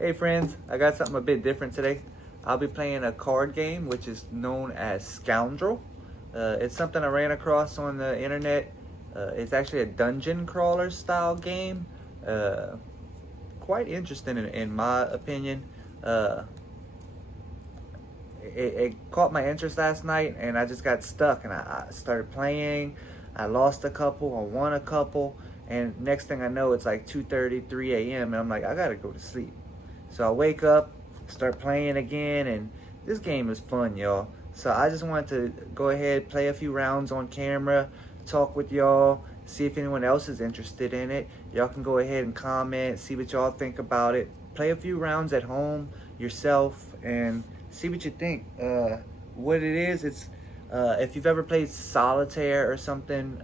Hey friends, I got something a bit different today. I'll be playing a card game which is known as Scoundrel. It's something I ran across on the internet. It's actually a dungeon crawler style game. Quite interesting in my opinion. It caught my interest last night and I just got stuck and I started playing. I lost a couple, I won a couple, and next thing I know it's like 2:30, 3 a.m. and I'm like, I gotta go to sleep. So I wake up, start playing again, and this game is fun, y'all. So I just wanted to go ahead, play a few rounds on camera, talk with y'all, see if anyone else is interested in it. Y'all can go ahead and comment, see what y'all think about it. Play a few rounds at home yourself and see what you think. What it is, it's if you've ever played solitaire or something,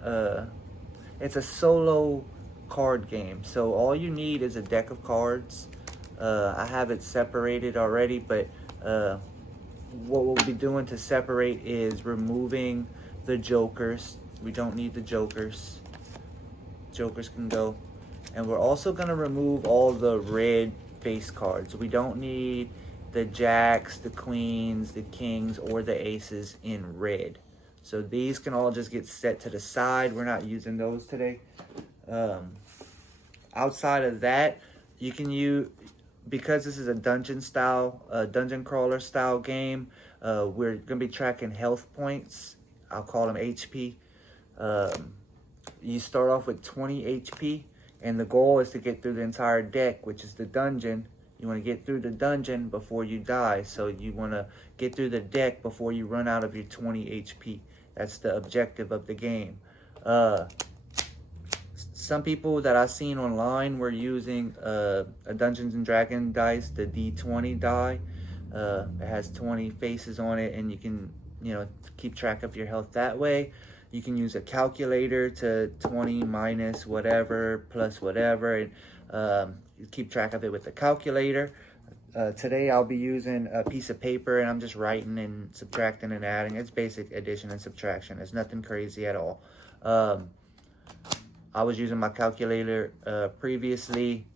it's a solo card game. So all you need is a deck of cards. I have it separated already, but what we'll be doing to separate is removing the jokers. We don't need the jokers. Jokers can go. And we're also going to remove all the red face cards. We don't need the jacks, the queens, the kings, or the aces in red. So these can all just get set to the side. We're not using those today. Outside of that, you can use, because this is a dungeon crawler style game, we're gonna be tracking health points. I'll call them HP. You start off with 20 HP, and the goal is to get through the entire deck, which is the dungeon. You want to get through the dungeon before you die, so you want to get through the deck before you run out of your 20 HP. That's the objective of the game. Some people that I've seen online were using a Dungeons and Dragons dice, the D20 die. It has 20 faces on it, and you can, keep track of your health that way. You can use a calculator to 20 minus whatever plus whatever, and you keep track of it with the calculator. Today I'll be using a piece of paper and I'm just writing and subtracting and adding. It's basic addition and subtraction. It's nothing crazy at all. I was using my calculator previously.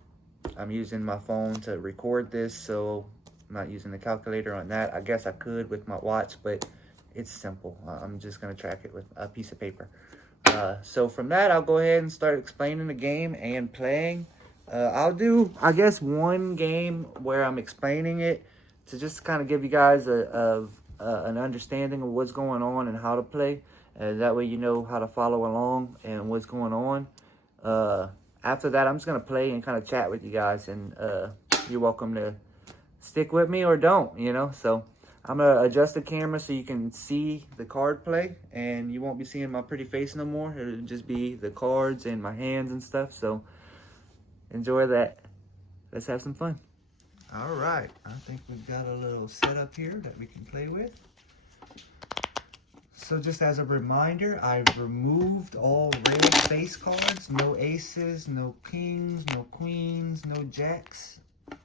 I'm using my phone to record this, so I'm not using the calculator on that. I guess I could with my watch, but it's simple. I'm just gonna track it with a piece of paper. So from that, I'll go ahead and start explaining the game and playing. I'll do, I guess, one game where I'm explaining it to just kind of give you guys an understanding of what's going on and how to play. That way you know how to follow along and what's going on. After that, I'm just going to play and kind of chat with you guys. And you're welcome to stick with me or don't, So I'm going to adjust the camera so you can see the card play. And you won't be seeing my pretty face no more. It'll just be the cards and my hands and stuff. So enjoy that. Let's have some fun. All right. I think we've got a little setup here that we can play with. So just as a reminder, I've removed all red face cards. No aces, no kings, no queens, no jacks.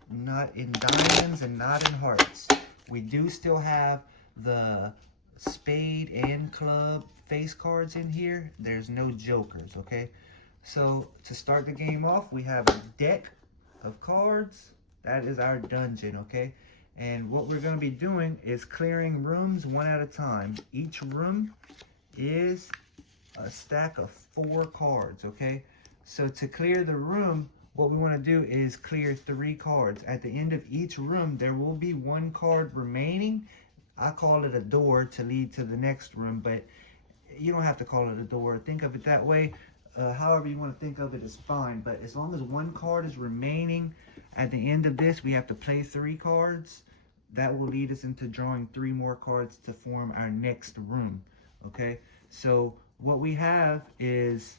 Not in diamonds and not in hearts. We do still have the spade and club face cards in here. There's no jokers, okay? So to start the game off, we have a deck of cards. That is our dungeon, okay? And what we're going to be doing is clearing rooms one at a time. Each room is a stack of 4 cards, okay? So to clear the room, what we want to do is clear 3 cards. At the end of each room, there will be 1 card remaining. I call it a door to lead to the next room, but you don't have to call it a door. Think of it that way. However you want to think of it is fine, but as long as 1 card is remaining at the end of this, we have to play 3 cards. That will lead us into drawing 3 more cards to form our next room, okay? So what we have is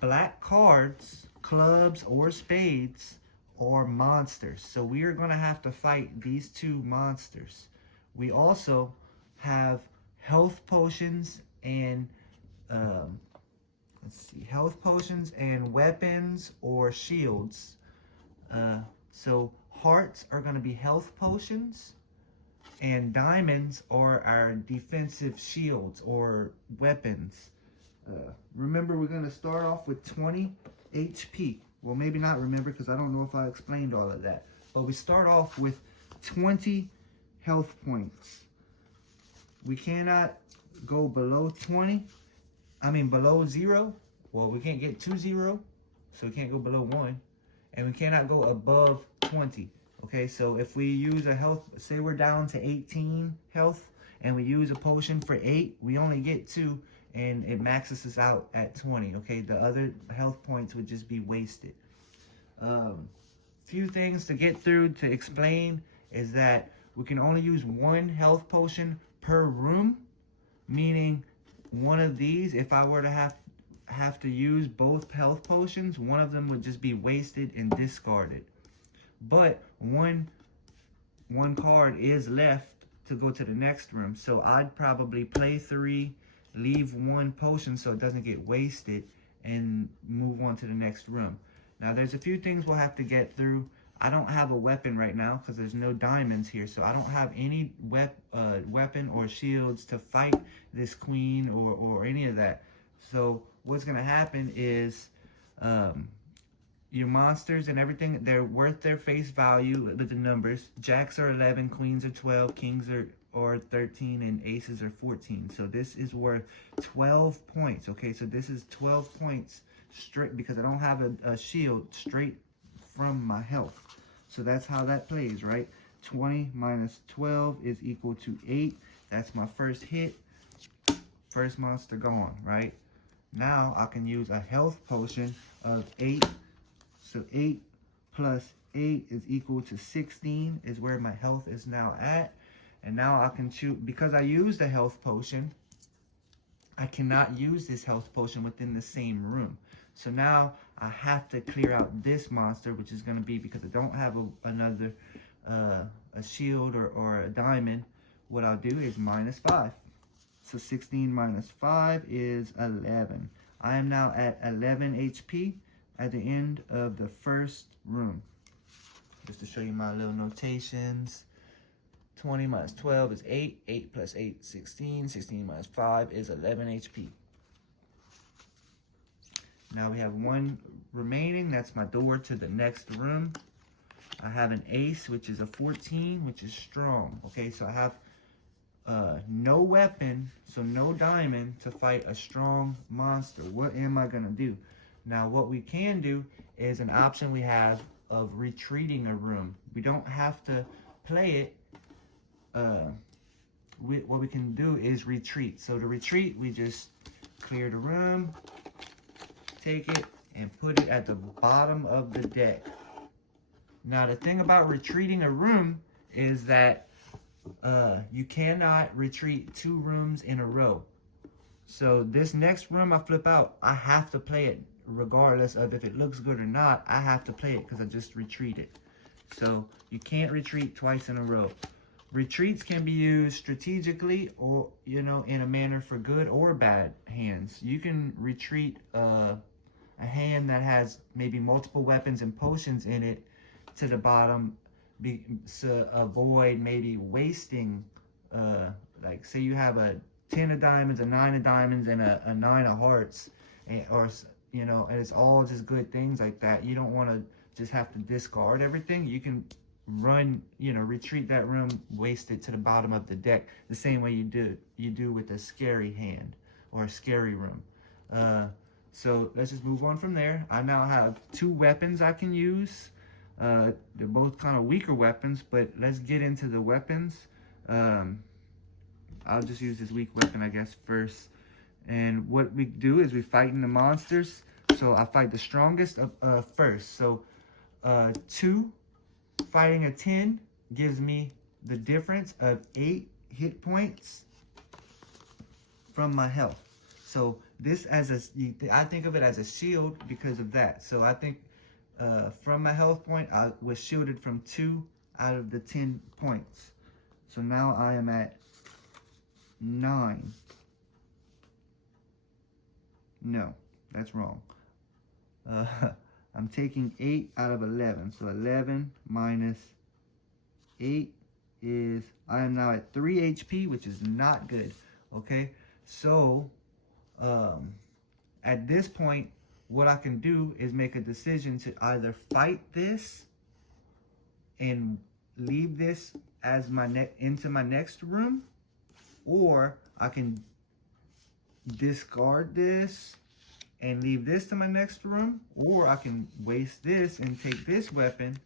black cards, clubs or spades, or monsters. So we are going to have to fight these 2 monsters. We also have health potions and health potions and weapons or shields. So hearts are going to be health potions, and diamonds are our defensive shields or weapons. Remember, we're going to start off with 20 HP. Well, maybe not remember, because I don't know if I explained all of that. but we start off with 20 health points. We cannot go below 20. Below 0. Well, we can't get to 0, so we can't go below 1. And we cannot go above 20. Okay, so if we use a health, say we're down to 18 health, and we use a potion for 8, we only get 2, and it maxes us out at 20. Okay, the other health points would just be wasted. Few things to get through to explain is that we can only use 1 health potion per room, meaning one of these, if I were to have to use both health potions, one of them would just be wasted and discarded. But one card is left to go to the next room, so I'd probably play 3, leave 1 potion so it doesn't get wasted, and move on to the next room. Now there's a few things we'll have to get through. I don't have a weapon right now because there's no diamonds here, so I don't have any weapon or shields to fight this queen or any of that. So what's going to happen is your monsters and everything, they're worth their face value with the numbers. Jacks are 11, queens are 12, kings are 13, and aces are 14. So this is worth 12 points. Okay, so this is 12 points straight because I don't have a shield straight from my health. So that's how that plays, right? 20 minus 12 is equal to 8. That's my first hit. First monster gone, right? Now I can use a health potion of 8. So 8 plus 8 is equal to 16 is where my health is now at. And now I can choose, because I used a health potion, I cannot use this health potion within the same room. So now I have to clear out this monster, which is going to be, because I don't have another a shield or a diamond, what I'll do is minus 5. So 16 minus 5 is 11. I am now at 11 HP at the end of the first room. Just to show you my little notations. 20 minus 12 is 8. 8 plus 8, 16. 16 minus 5 is 11 HP. Now we have 1 remaining. That's my door to the next room. I have an ace, which is a 14, which is strong. Okay, so I have no weapon, so no diamond to fight a strong monster. What am I going to do? Now, what we can do is an option we have of retreating a room. We don't have to play it. What we can do is retreat. So to retreat, we just clear the room, take it, and put it at the bottom of the deck. Now, the thing about retreating a room is that you cannot retreat 2 rooms in a row. So this next room I flip out, I have to play it regardless of if it looks good or not. I have to play it because I just retreated. So you can't retreat twice in a row. Retreats can be used strategically or, in a manner for good or bad hands. You can retreat a hand that has maybe multiple weapons and potions in it to the bottom to avoid maybe wasting, like say you have a 10 of diamonds, a 9 of diamonds, and a 9 of hearts, and it's all just good things like that. You don't want to just have to discard everything. You can retreat that room, waste it to the bottom of the deck the same way you do with a scary hand or a scary room. So let's just move on from there. I now have 2 weapons I can use. They're both kind of weaker weapons, but let's get into the weapons. I'll just use this weak weapon, I guess, first. And what we do is we fight in the monsters. So I fight the strongest first. So 2 fighting a 10 gives me the difference of 8 hit points from my health. So this I think of it as a shield because of that. So I think from my health point, I was shielded from 2 out of the 10 points. So now I am at 9. No, that's wrong. I'm taking 8 out of 11. So 11 minus 8 is, I am now at 3 HP, which is not good. Okay, so at this point, what I can do is make a decision to either fight this and leave this as into my next room, or I can discard this and leave this to my next room, or I can waste this and take this weapon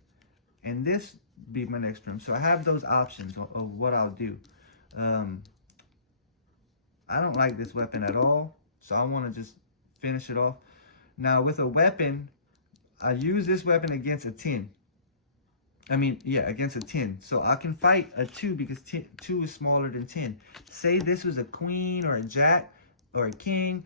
and this be my next room. So I have those options of what I'll do. I don't like this weapon at all, so I want to just finish it off. Now with a weapon, I use this weapon against a 10. Against a 10. So I can fight a 2 because 2 is smaller than 10. Say this was a queen or a jack or a king,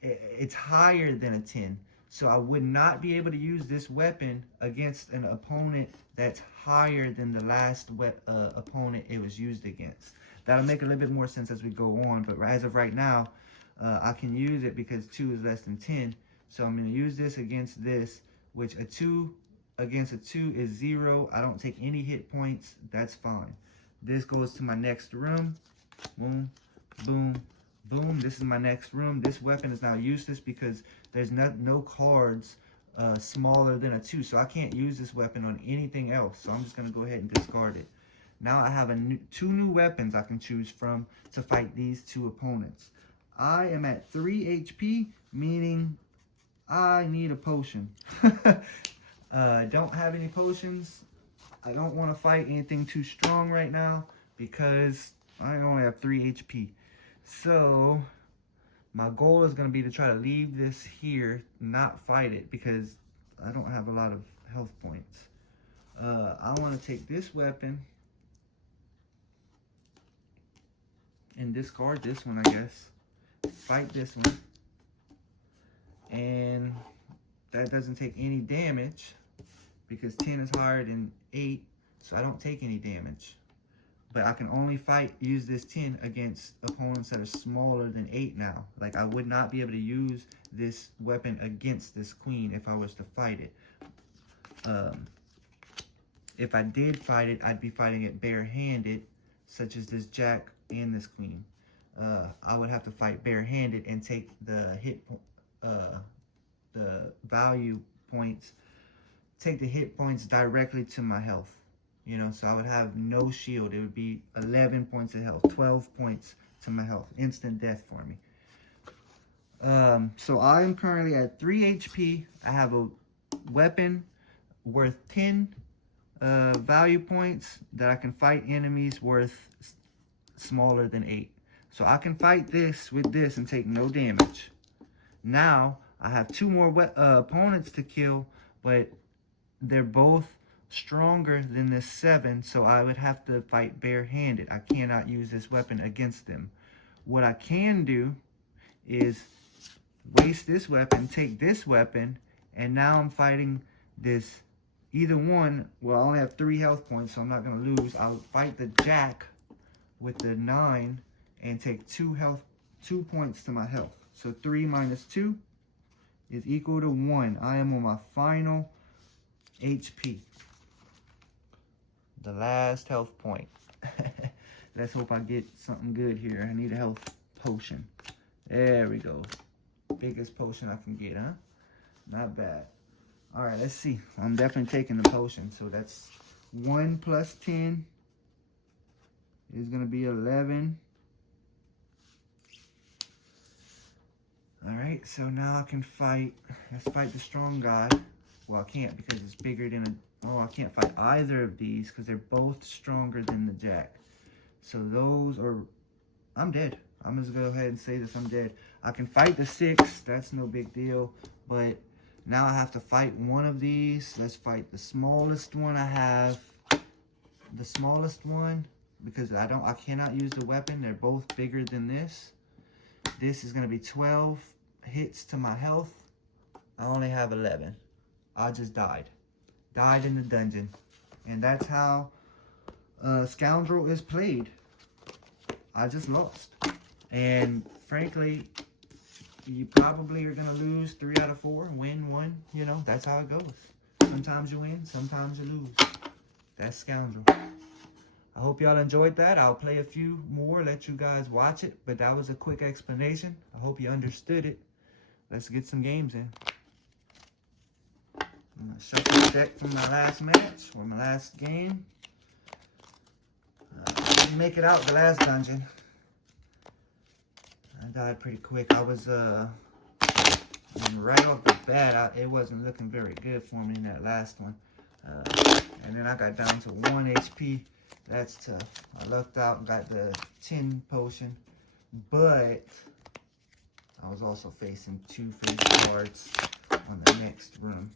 it's higher than a 10. So I would not be able to use this weapon against an opponent that's higher than the last opponent it was used against. That'll make a little bit more sense as we go on, but as of right now, I can use it because 2 is less than 10. So I'm going to use this against this, which a 2 against a 2 is 0. I don't take any hit points. That's fine. This goes to my next room. Boom, boom, boom. This is my next room. This weapon is now useless because there's no cards smaller than a 2. So I can't use this weapon on anything else. So I'm just going to go ahead and discard it. Now I have two new weapons I can choose from to fight these two opponents. I am at 3 HP, meaning I need a potion. I don't have any potions. I don't want to fight anything too strong right now because I only have 3 HP. So my goal is going to be to try to leave this here, not fight it, because I don't have a lot of health points. I want to take this weapon and discard this one, I guess. Fight this one. And that doesn't take any damage because 10 is higher than 8, so I don't take any damage. But I can only use this 10 against opponents that are smaller than 8 now. Like, I would not be able to use this weapon against this queen if I was to fight it. If I did fight it, I'd be fighting it barehanded, such as this jack and this queen. I would have to fight barehanded and take the value points, take the hit points directly to my health. You know, so I would have no shield. It would be 11 points of health, 12 points to my health. Instant death for me. So I am currently at 3 HP. I have a weapon worth 10 value points that I can fight enemies worth smaller than 8. So I can fight this with this and take no damage. Now, I have 2 more opponents to kill, but they're both stronger than this 7, so I would have to fight barehanded. I cannot use this weapon against them. What I can do is waste this weapon, take this weapon, and now I'm fighting this either one. Well, I only have 3 health points, so I'm not going to lose. I'll fight the jack with the 9 and take 2 points to my health. So 3 minus 2 is equal to 1. I am on my final HP. The last health point. Let's hope I get something good here. I need a health potion. There we go. Biggest potion I can get, huh? Not bad. Alright, let's see. I'm definitely taking the potion. So that's 1 plus 10 is going to be 11. Alright, so now I can fight. Let's fight the strong guy. Well, I can't because it's bigger than a... Oh, I can't fight either of these because they're both stronger than the jack. So those are... I'm dead. I'm just going to go ahead and say this. I'm dead. I can fight the 6. That's no big deal. But now I have to fight one of these. Let's fight the smallest one I have. The smallest one. Because I cannot use the weapon. They're both bigger than this. This is going to be 12 hits to my health. I only have 11. I just died. Died in the dungeon. And that's how Scoundrel is played. I just lost. And frankly, you probably are going to lose 3 out of 4. Win 1. You know, that's how it goes. Sometimes you win. Sometimes you lose. That's Scoundrel. I hope y'all enjoyed that. I'll play a few more, let you guys watch it. But that was a quick explanation. I hope you understood it. Let's get some games in. I'm gonna shuffle the deck from my last match or my last game. I didn't make it out the last dungeon. I died pretty quick. I was right off the bat. It wasn't looking very good for me in that last one. And then I got down to 1 HP. That's tough. I lucked out and got the 10 potion, but I was also facing 2 face cards on the next room.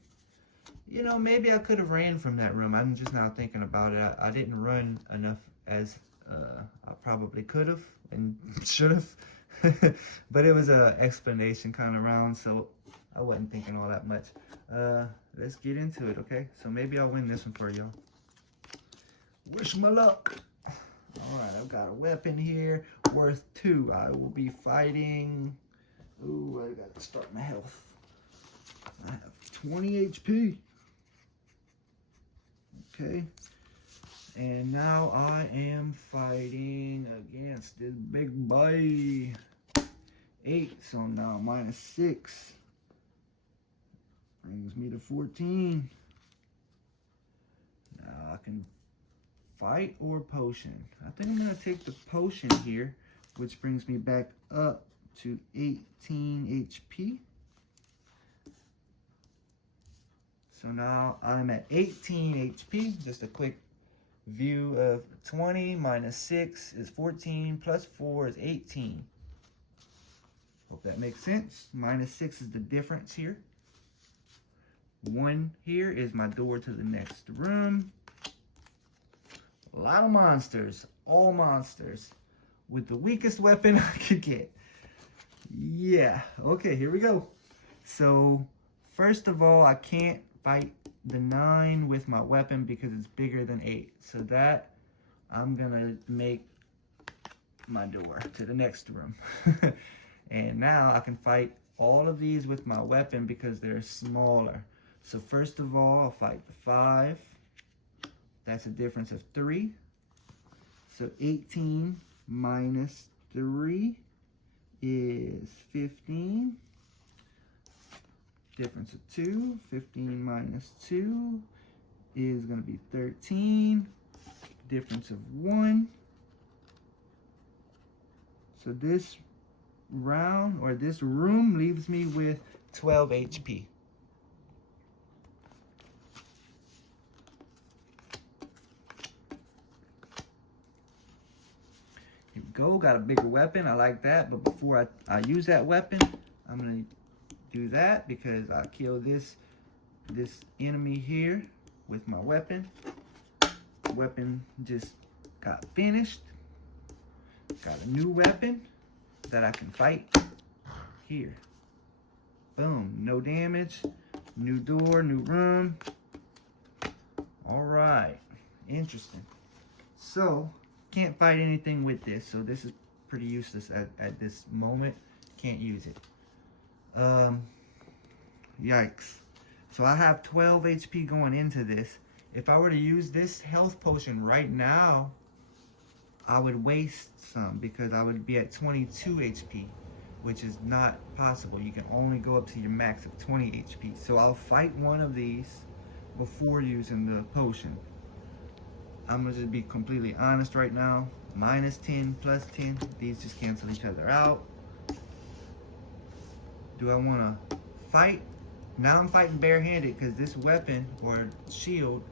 You know, maybe I could have ran from that room. I'm just now thinking about it. I didn't run enough as I probably could have and should have. But it was a explanation kind of round, so I wasn't thinking all that much. Let's get into it, okay? So maybe I'll win this one for y'all. Wish me luck. Alright, I've got a weapon here worth 2. I will be fighting. Ooh, I gotta start my health. I have 20 HP. Okay. And now I am fighting against this big boy. 8, so now -6. Brings me to 14. Now I can fight or potion. I think I'm going to take the potion here, which brings me back up to 18 HP. So now I'm at 18 HP. Just a quick view of 20 minus 6 is 14 plus 4 is 18. Hope that makes sense. -6 is the difference here. 1 here is my door to the next room. A lot of monsters, all monsters, with the weakest weapon I could get. Yeah, okay, here we go. So, first of all, I can't fight the 9 with my weapon because it's bigger than 8. So that, I'm gonna make my door to the next room. And now I can fight all of these with my weapon because they're smaller. So first of all, I'll fight the 5. That's a difference of 3. So 18 minus 3 is 15. Difference of 2. 15 minus 2 is going to be 13. Difference of 1. So this round, or this room, leaves me with 12 HP. Here we go, got a bigger weapon, I like that, but before I use that weapon, I'm gonna do that because I kill this enemy here with my weapon. The weapon just got finished. Got a new weapon that I can fight here. Boom, no damage, new door, new room. All right, interesting. So, can't fight anything with this, so this is pretty useless at this moment. Can't use it. Yikes. So I have 12 HP going into this. If I were to use this health potion right now, I would waste some because I would be at 22 HP, which is not possible. You can only go up to your max of 20 HP. So I'll fight one of these before using the potion. I'm gonna just be completely honest right now. -10, +10, these just cancel each other out. Do I wanna fight? Now I'm fighting barehanded because this weapon or shield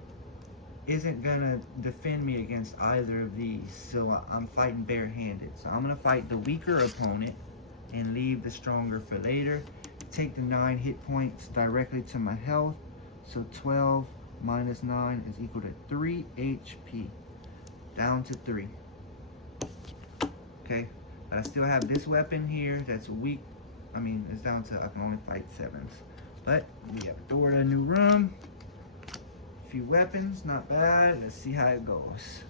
isn't gonna defend me against either of these. So I'm fighting barehanded. So I'm gonna fight the weaker opponent and leave the stronger for later. Take the 9 hit points directly to my health. So 12 minus 9 is equal to 3 HP. Down to 3. Okay, but I still have this weapon here that's weak. I mean, it's down to, I can only fight 7s. But we have a door to a new room. A few weapons, not bad. Let's see how it goes.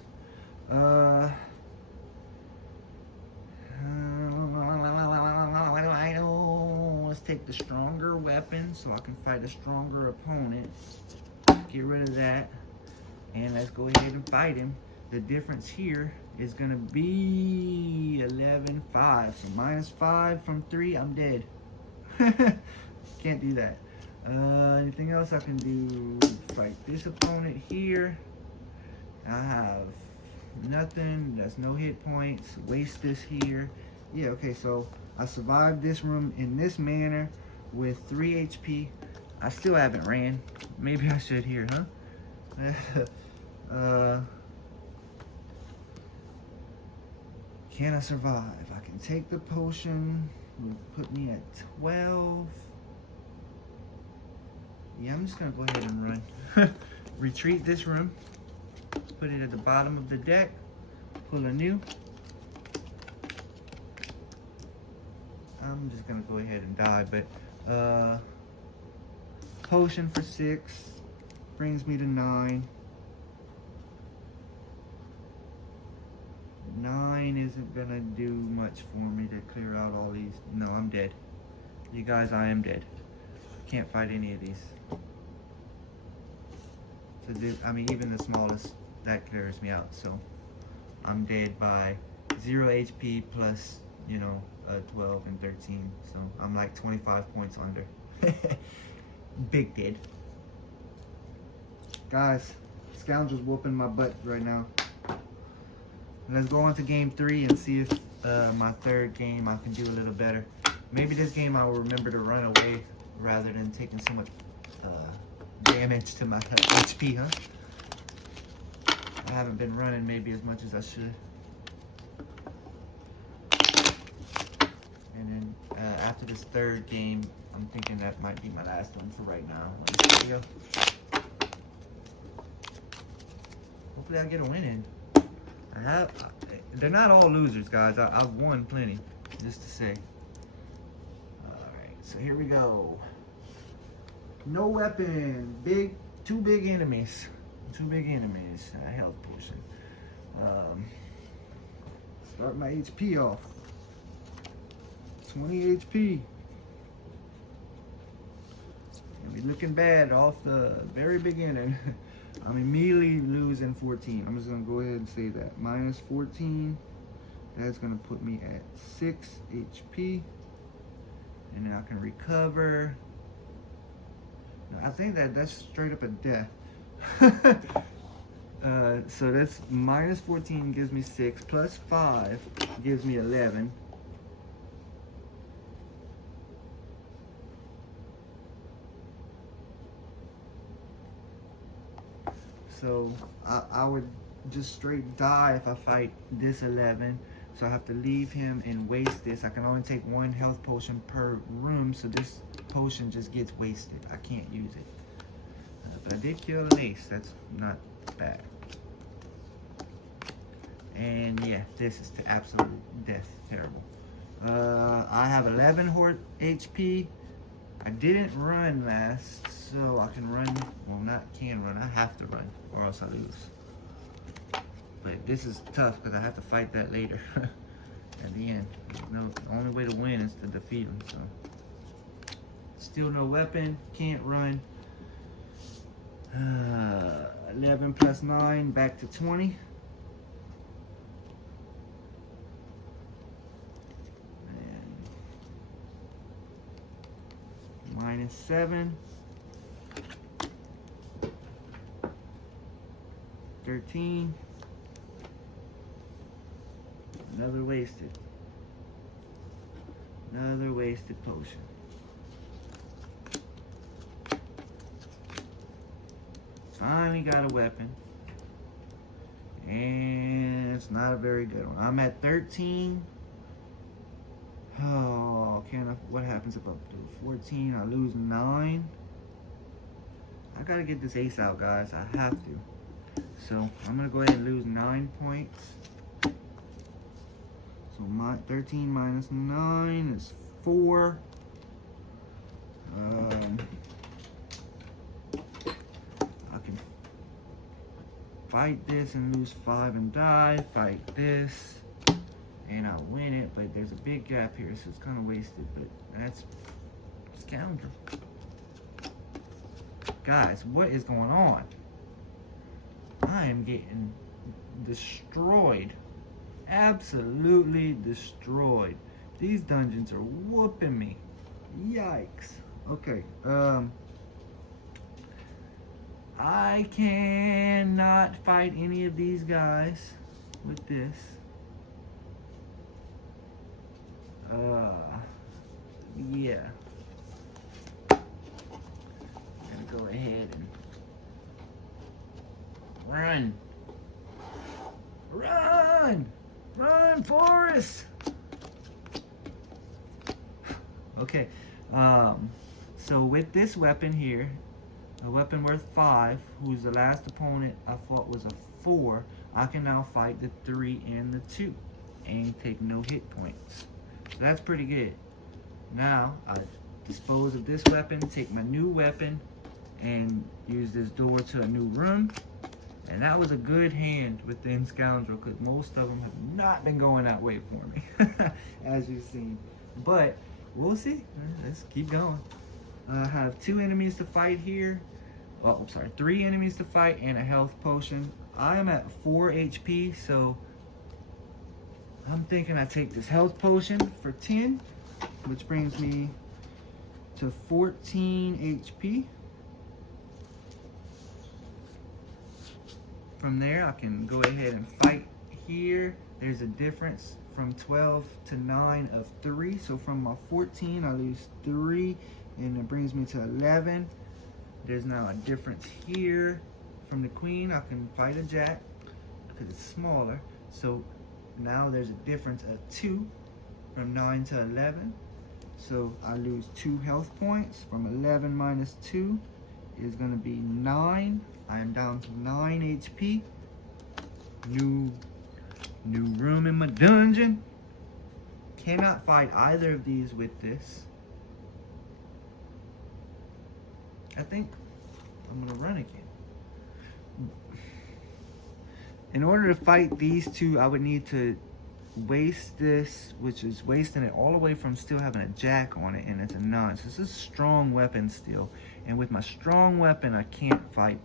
Let's take the stronger weapon so I can fight a stronger opponent. Get rid of that. And let's go ahead and fight him. The difference here is going to be 11.5. So -5 from 3, I'm dead. Can't do that. Anything else I can do? Fight this opponent here. I have nothing. That's no hit points. Waste this here. Yeah, okay, so I survived this room in this manner with 3 HP. I still haven't ran. Maybe I should here, huh? Can I survive? I can take the potion. Will put me at 12. Yeah, I'm just gonna go ahead and run. Retreat this room. Put it at the bottom of the deck. Pull a new. I'm just gonna go ahead and die, but potion for 6 brings me to 9. 9 isn't gonna do much for me to clear out all these. No, I'm dead. You guys, I am dead. Can't fight any of these. So this, I mean, even the smallest, that clears me out. So I'm dead by 0 HP plus, you know, 12 and 13. So I'm like 25 points under. Big dead. Guys, Scoundrel's whooping my butt right now. Let's go on to game 3 and see if my third game I can do a little better. Maybe this game I will remember to run away rather than taking so much damage to my HP, huh? I haven't been running maybe as much as I should. And then after this third game, I'm thinking that might be my last one for right now on this video. Hopefully I get a win in. They're not all losers, guys. I've won plenty, just to say. Alright, so here we go. No weapon. Two big enemies. Two big enemies. A health potion. Start my HP off. 20 HP. Gonna be looking bad off the very beginning. I'm immediately losing 14. I'm just gonna go ahead and say that. Minus 14. That's gonna put me at 6 HP. And then I can recover. Now, I think that's straight up a death. So that's minus 14 gives me 6. Plus 5 gives me 11. So I would just straight die if I fight this 11. So I have to leave him and waste this. I can only take 1 health potion per room, so this potion just gets wasted. I can't use it. But I did kill an ace. That's not bad. And yeah, this is the absolute death. Terrible. I have 11 horde HP. I didn't run last, so I can run. Well, not can run. I have to run, or else I lose. But this is tough because I have to fight that later at the end. No, the only way to win is to defeat him. So, still no weapon. Can't run. 11 plus 9, back to 20. Minus 7. 13. Another wasted. Another wasted potion. Finally got a weapon. And it's not a very good one. I'm at 13. Oh, what happens if I do 14? I lose 9. I gotta get this ace out, guys. I have to. So I'm gonna go ahead and lose 9 points. So my 13 minus 9 is 4. I can fight this and lose 5 and die. Fight this. And I win it, but there's a big gap here, so it's kind of wasted, but that's Scoundrel. Guys, what is going on? I am getting destroyed. Absolutely destroyed. These dungeons are whooping me. Yikes. Okay, I cannot fight any of these guys with this. Yeah. I'm gonna go ahead and run. Run! Run, Forrest! Okay, so with this weapon here, a weapon worth 5, whose the last opponent I fought was a 4, I can now fight the 3 and the 2 and take no hit points. So that's pretty good. Now, I dispose of this weapon, take my new weapon, and use this door to a new room. And that was a good hand within Scoundrel, because most of them have not been going that way for me, as you've seen. But we'll see. Let's keep going. I have 2 enemies to fight here. Oh, I'm sorry, 3 enemies to fight and a health potion. I am at 4 HP, so I'm thinking I take this health potion for 10, which brings me to 14 HP. From there, I can go ahead and fight here. There's a difference from 12 to 9 of 3. So from my 14, I lose 3, and it brings me to 11. There's now a difference here. From the queen, I can fight a jack because it's smaller. So now there's a difference of 2 from 9 to 11. So I lose 2 health points. From 11 minus 2 is going to be 9. I am down to 9 HP. New room in my dungeon. Cannot fight either of these with this. I think I'm gonna run again. In order to fight these 2, I would need to waste this, which is wasting it all the way from still having a jack on it, and it's a 9. So this is a strong weapon still. And with my strong weapon, I can't fight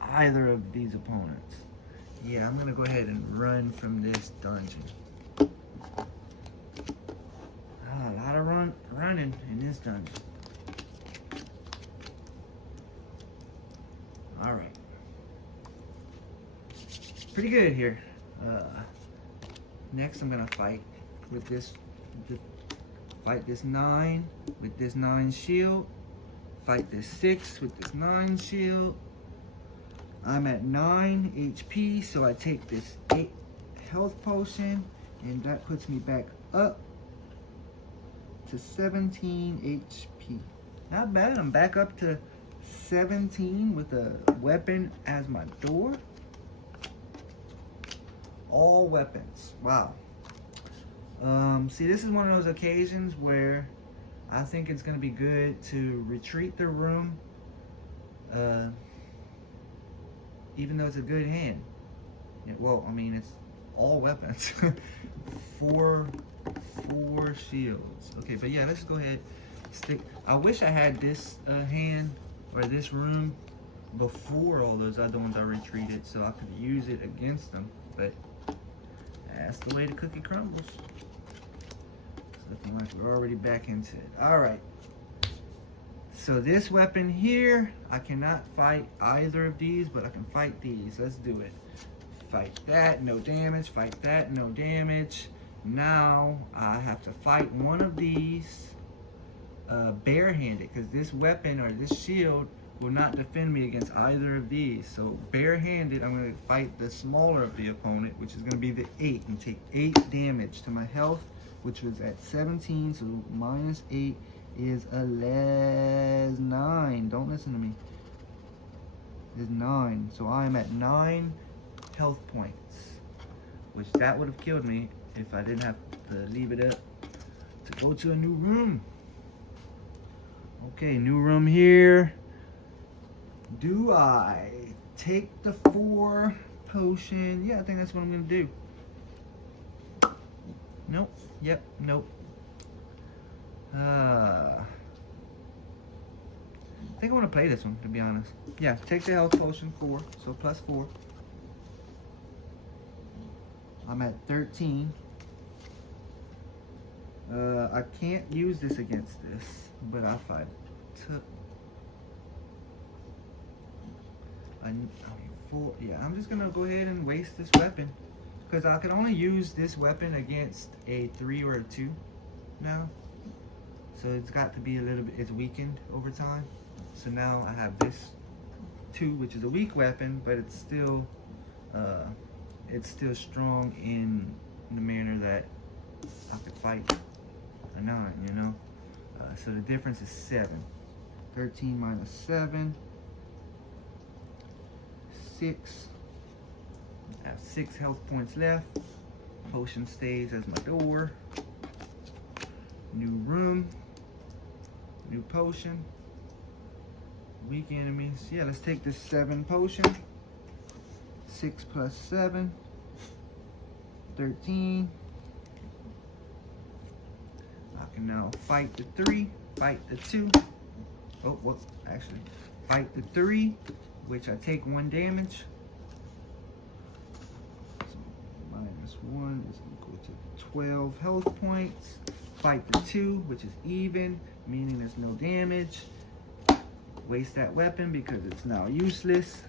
either of these opponents. Yeah, I'm gonna go ahead and run from this dungeon. A lot of running in this dungeon. All right, pretty good here. Next, I'm gonna fight with this. Fight this 9 with this 9 shield. Fight this 6 with this 9 shield. I'm at 9 HP, so I take this 8 health potion, and that puts me back up to 17 HP. Not bad, I'm back up to 17 with a weapon as my door. All weapons, wow. See, this is one of those occasions where I think it's gonna be good to retreat the room, even though it's a good hand. Yeah, well, I mean, it's all weapons. four shields. Okay, but yeah, let's go ahead. I wish I had this hand or this room before all those other ones I retreated, so I could use it against them. But that's the way the cookie crumbles. It's looking like we're already back into it. All right. So this weapon here, I cannot fight either of these, but I can fight these. Let's do it. Fight that, no damage. Fight that, no damage. Now I have to fight one of these barehanded, because this weapon or this shield will not defend me against either of these. So barehanded, I'm going to fight the smaller of the opponent, which is going to be the 8, and take 8 damage to my health, which was at 17. So minus 8 is a less 9. Don't listen to me. Is 9. So I am at 9 health points, which that would have killed me if I didn't have to leave it up to go to a new room. Okay, new room here. Do I take the 4 potion? Yeah, I think that's what I'm gonna do. Nope. Yep. Nope. I think I want to play this one, to be honest. Yeah, take the health potion, 4, so plus 4. I'm at 13. I can't use this against this, but if I full. Yeah, I'm just gonna go ahead and waste this weapon because I can only use this weapon against a 3 or a 2 now. So it's got to be a little bit. It's weakened over time. So now I have this 2, which is a weak weapon, but it's still strong in the manner that I could fight a 9, you know. So the difference is 7. 13 minus 7. 6. I have 6 health points left. Potion stays as my door. New room. New potion. Weak enemies. Yeah, let's take this 7 potion. 6 plus 7. 13. I can now fight the 3. Fight the 2. Oh, well, actually, fight the 3, which I take 1 damage. So minus 1 is equal to 12 health points. Fight the 2, which is even, meaning there's no damage. Waste that weapon because it's now useless.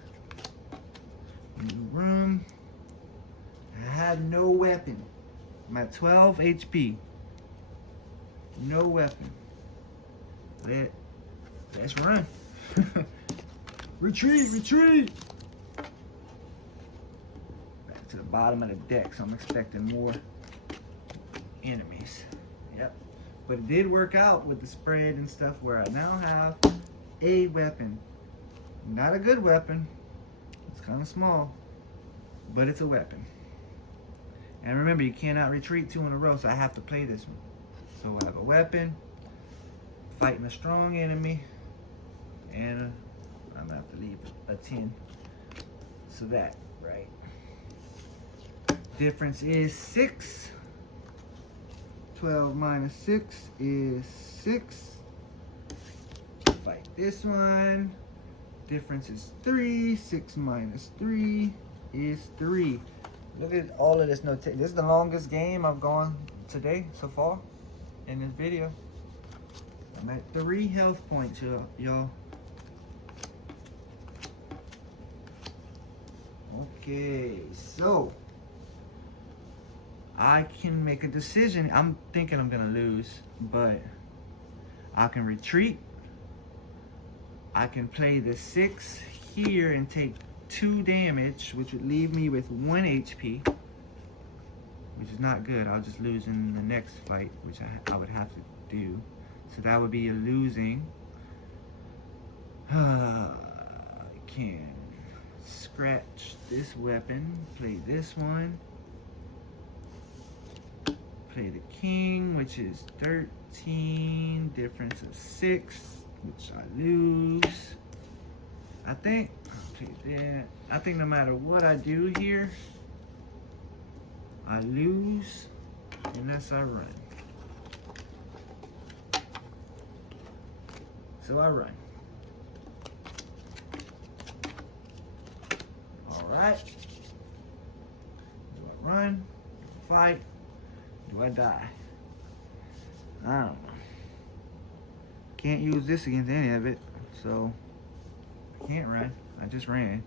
New room. I have no weapon. I'm at 12 HP. No weapon. Let's run. Retreat, retreat! Back to the bottom of the deck, so I'm expecting more enemies. Yep. But it did work out with the spread and stuff where I now have a weapon. Not a good weapon. It's kind of small, but it's a weapon. And remember, you cannot retreat 2 in a row, so I have to play this one. So I have a weapon, fighting a strong enemy, and I'm gonna have to leave a 10. So that, right? Difference is 6. 12 minus 6 is 6. Fight this one. Difference is 3. 6 minus 3 is 3. Look at all of this notation. This is the longest game I've gone today so far in this video. I'm at 3 health points, y'all. Okay, so I can make a decision. I'm thinking I'm gonna lose, but I can retreat. I can play the 6 here and take 2 damage, which would leave me with 1 HP, which is not good. I'll just lose in the next fight, which I would have to do. So that would be a losing. I can scratch this weapon, play this one, play the king, which is 13, difference of 6, which I lose. I think I'll play that. I think no matter what I do here, I lose unless I run. So I run. Alright. Do I run? Do I fight? Do I die? I don't know. Can't use this against any of it, so I can't run. I just ran.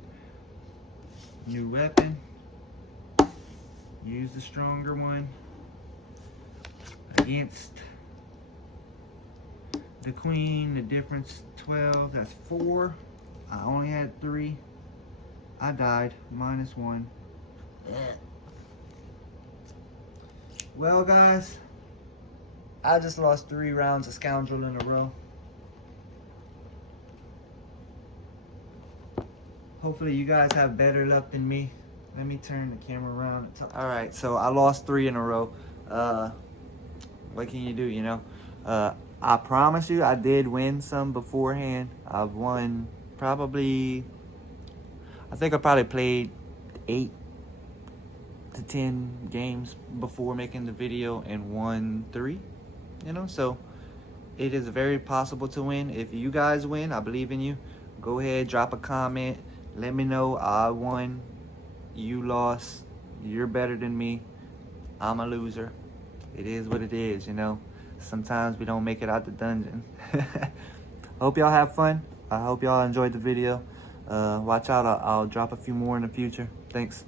New weapon. Use the stronger one against the queen. The difference 12. That's 4. I only had 3. I died. Minus 1. Well, guys, I just lost 3 rounds of Scoundrel in a row. Hopefully you guys have better luck than me. Let me turn the camera around and talk. All right, so I lost 3 in a row. What can you do, you know? I promise you, I did win some beforehand. I've won probably, I think I probably played 8 to 10 games before making the video and won 3, you know? So it is very possible to win. If you guys win, I believe in you. Go ahead, drop a comment. Let me know I won, you lost, you're better than me, I'm a loser. It is what it is, you know. Sometimes we don't make it out the dungeon. Hope y'all have fun. I hope y'all enjoyed the video. Watch out, I'll drop a few more in the future. Thanks.